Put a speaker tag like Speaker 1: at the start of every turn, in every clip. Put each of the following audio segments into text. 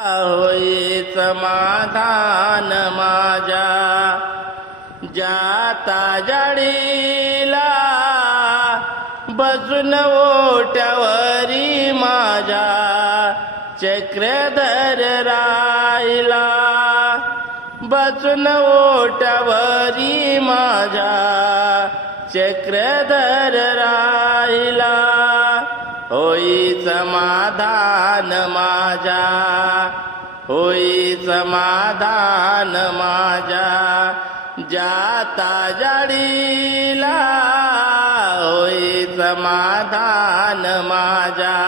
Speaker 1: होई समाधान माझ्या. जाता जाडीला बसून ओट्यावरी माझ्या. चक्रधर राहिला बसून ओट्यावरी माझ्या. चक्रधर राहिला होई समाधान माझ्या. होई समाधान माझ्या जाता जाडीला होई समाधान माझ्या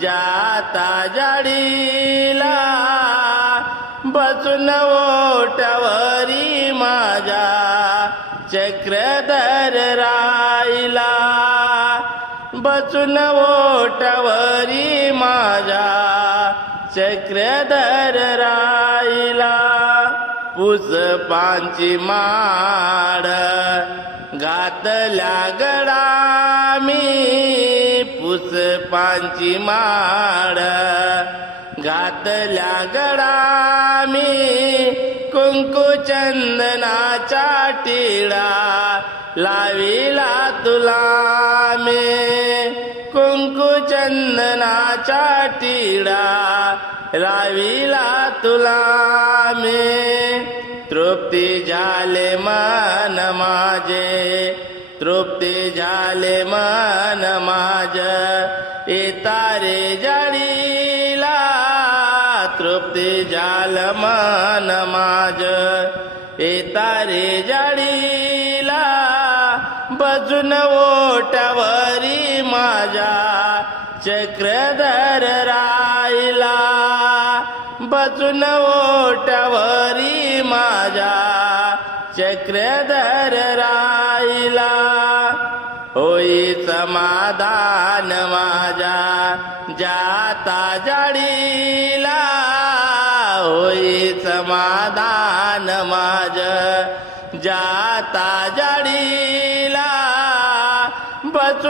Speaker 1: जाता जाडीला बसून ओट्यावरी माझ्या चक्रधर राहिला बसून ओटावरी माझ्या. चक्रधर राईला पुष्पांची माड घातल्या गडा मी पुष्पांची माड घातल्या गडा मी कुंकू टिळा लाविला तुला मी. कुंकू चंदनाचा टिळा लाविला तुला मी. तृप्ती झाले मन माझे तृप्ती झाले मन माझ. तारे जाडीला तृप्ती झाल मन माझ. तारे जडीला बजून ओट्यावरी राजा चक्रधर राहिला. बचून ओट्यावरी माझ्या चक्रधर राहिला. होई समाधान माझ्या जाता जाडीला. होई समाधान माझ जाता जाडीला.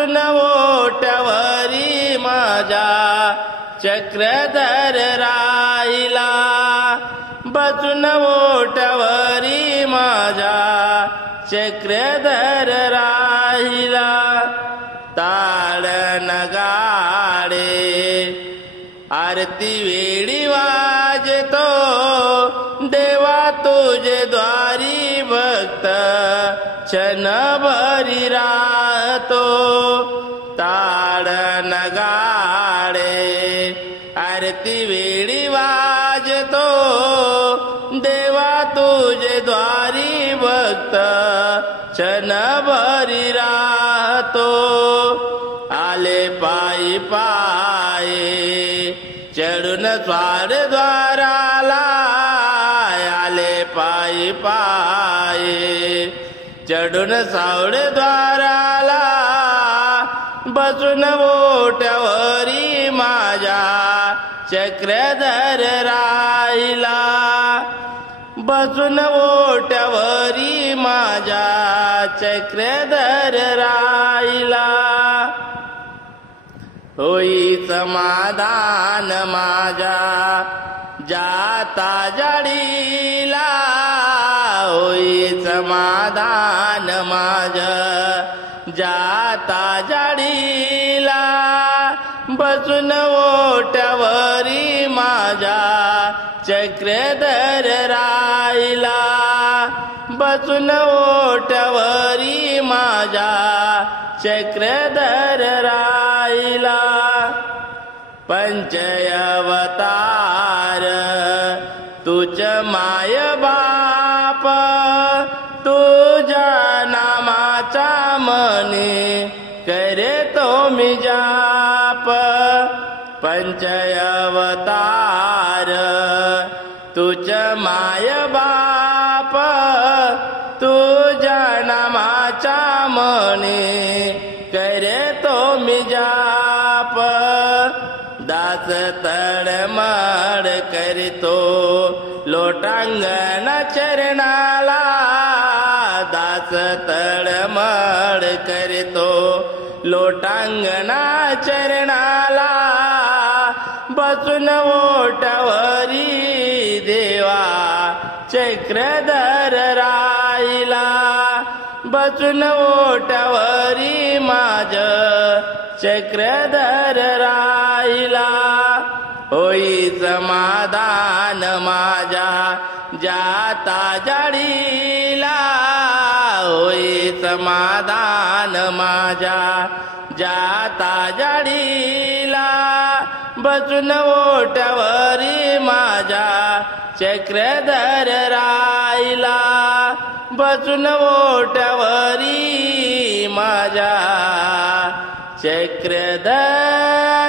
Speaker 1: बसून ओट्यावरी माझ्या चक्रधर राहिला बसून ओट्यावरी माझ्या चक्रधर राहिला ताळ नगाडे आरती वेळी वाजतो. देवा तुझे द्वारी भक्त क्षणभरी राहतो. ताळ नगाडे आरती वेळी वाजतो देवा तुझे द्वारी भक्त क्षणभरी राहतो आले पायी पाये चढून स्वार द्वाराला आले पायी पाये चढून सावड द्वाराला बसून ओट्यावरी माझ्या चक्रधर राहिला. बसून ओट्यावरी माझ्या चक्रधर राहिला. होई समाधान माझ्या जाता जाडीला. होई समाधान माझ्या जाता ओट्यावरी माझ्या चक्रधर राहिला. बसून ओट्यावरी माझ्या चक्रधर राहिला. पंचयवतार तुझ माय बाप तुझ्या नामाचा मनी करे तो मी जा पंचयवतार तुझ माय बाप तुझ्या नामाचा मनी करे तो मी जाप. दास तळमळ करीतो लोटांगण चरणाला. दास तळमळ करीतो लोटांगणा चरणाला. बसून ओटवरी देवा चक्रधर राहिला. बसून ओटवरी माझ चक्रधर राहिला. होई समाधान माझा जाता जाडीला होई समाधान माझ्या बसून ओट्यावरी माझ्या चक्रधर राहिला. बसून ओट्यावरी माझ्या चक्रधर